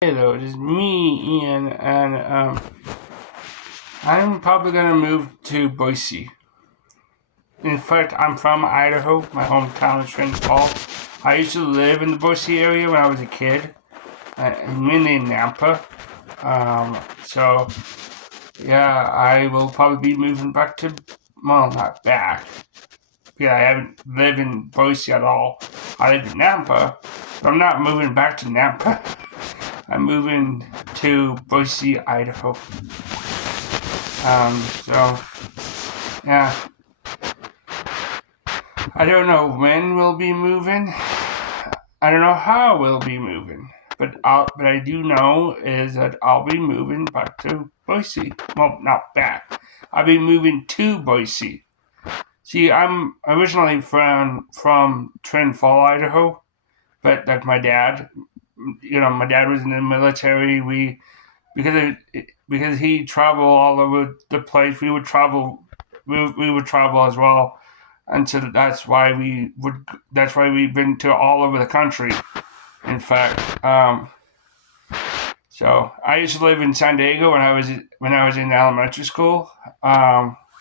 Hello, it is me, Ian, and I'm probably gonna move to Boise. In fact, I'm from Idaho. My hometown is Twin Falls. I used to live in the Boise area when I was a kid, mainly in Nampa. So yeah, I will probably be moving back to, well, not back. Yeah, I haven't lived in Boise at all. I live in Nampa, but I'm not moving back to Nampa. I'm moving to Boise, Idaho. So yeah, I don't know when we'll be moving. I don't know how we'll be moving, but I do know is that I'll be moving back to Boise. Well, not back. I'll be moving to Boise. See, I'm originally from Twin Falls, Idaho, but like my dad, my dad was in the military. Because he traveled all over the place. We would travel. We would travel as well, and so that's why we would. That's why we've been to all over the country. In fact, so I used to live in San Diego when I was in elementary school.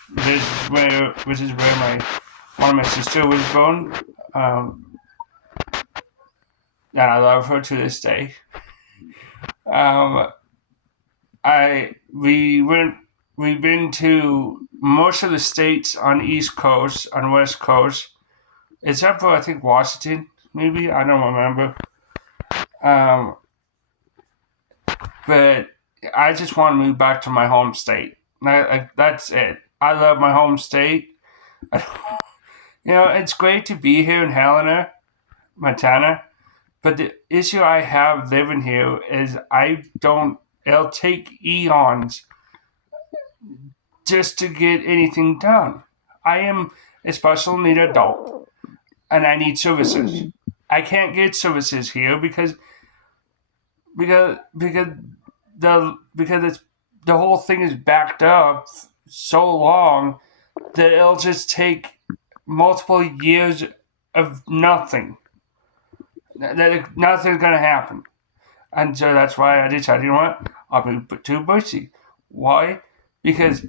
Which is where my one of my sister was born. And I love her to this day. Um, I we went we've been to most of the states on East Coast, on West Coast, except for I think Washington, maybe I don't remember. Um, but I just want to move back to my home state. That's it. I love my home state. It's great to be here in Helena, Montana. But the issue I have living here is I don't. It'll take eons just to get anything done. I am a special need adult and I need services. I can't get services here because because it's the whole thing is backed up so long that it'll just take multiple years of nothing. That nothing's gonna happen. And so that's why I decided, what? I'll move to Boise. Why? Because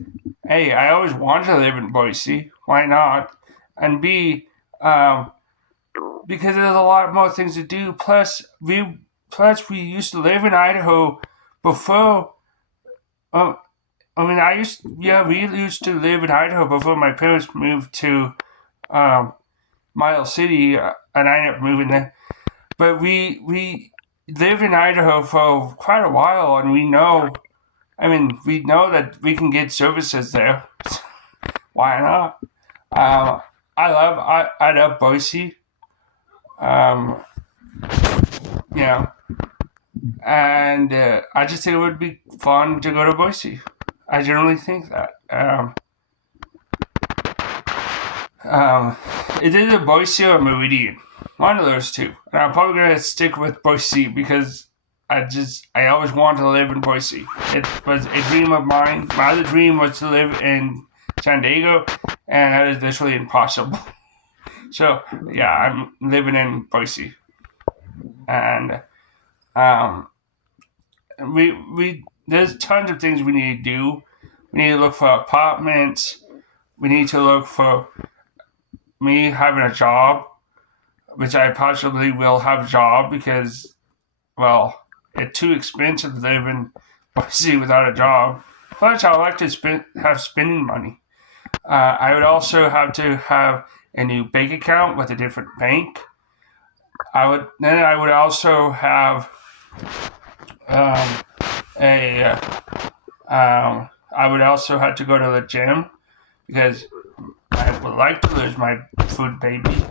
A, I always wanted to live in Boise. Why not? And B, because there's a lot more things to do. Plus we used to live in Idaho before. Um, we used to live in Idaho before my parents moved to um, Miles City, and I ended up moving there. But we lived in Idaho for quite a while, and we know that we can get services there. Why not? I love Boise. Um, you know, and I just think it would be fun to go to Boise. I generally think that. Um, it's either Boise or Meridian, one of those two. And I'm probably gonna stick with Boise because I always wanted to live in Boise. It was a dream of mine. My other dream was to live in San Diego, and that is literally impossible. So yeah, I'm living in Boise, and um, we there's tons of things we need to do. We need to look for apartments. We need to look for me having a job, which I possibly will have a job because, well, it's too expensive to live in Boise without a job. Plus, I like to have spending money. I would also have to have a new bank account with a different bank. I would also have um, a I would also have to go to the gym because I would like to lose my food baby.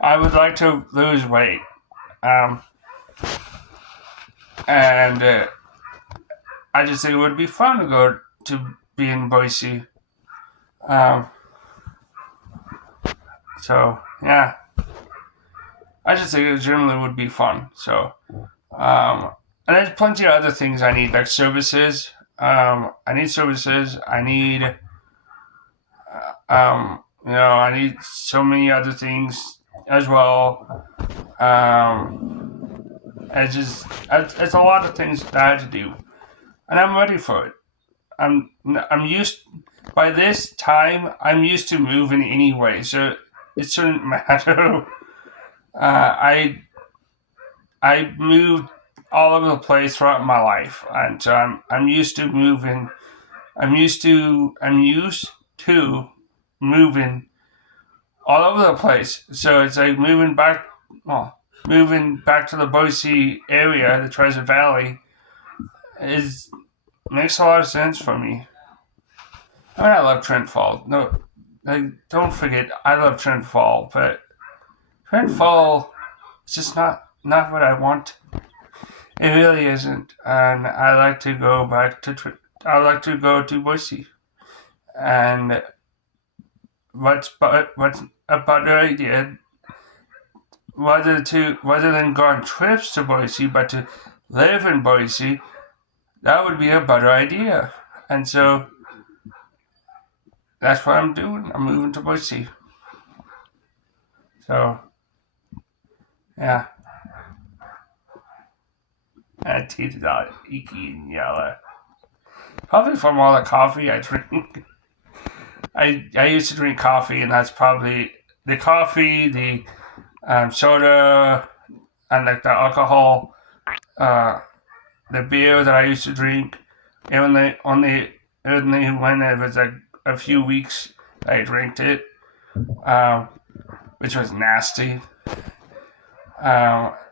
I would like to lose weight. Um, and I just think it would be fun to go to be in Boise. Um, so yeah, I just think it generally would be fun. So and there's plenty of other things I need, like services. I need services. I need so many other things as well. It's a lot of things that I have to do, and I'm ready for it. I'm used by this time. I'm used to moving anyway, so it shouldn't matter. I moved all over the place throughout my life, and so I'm used to moving. I'm used to moving all over the place. So it's like moving back to the Boise area, the Treasure Valley, is makes a lot of sense for me. I mean, I love Trent Falls. No, like, don't forget, I love Trent Falls, but Trent Falls is just not what I want. It really isn't, and I like to go back to. I like to go to Boise, and what's a better idea rather than go on trips to Boise, but to live in Boise, that would be a better idea. And so that's what I'm doing. I'm moving to Boise. So yeah, my teeth is all icky and yellow. Probably from all the coffee I drink. I used to drink coffee, and that's probably the coffee, the soda, and like the alcohol, uh, the beer that I used to drink. It only when it was like a few weeks I drank it, um, which was nasty.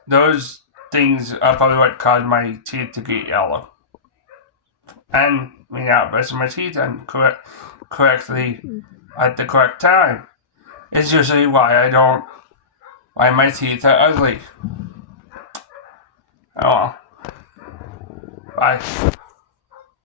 Those things are probably what caused my teeth to get yellow. And me not brushing my teeth and correctly at the correct time is usually why my teeth are ugly. Oh well. Bye.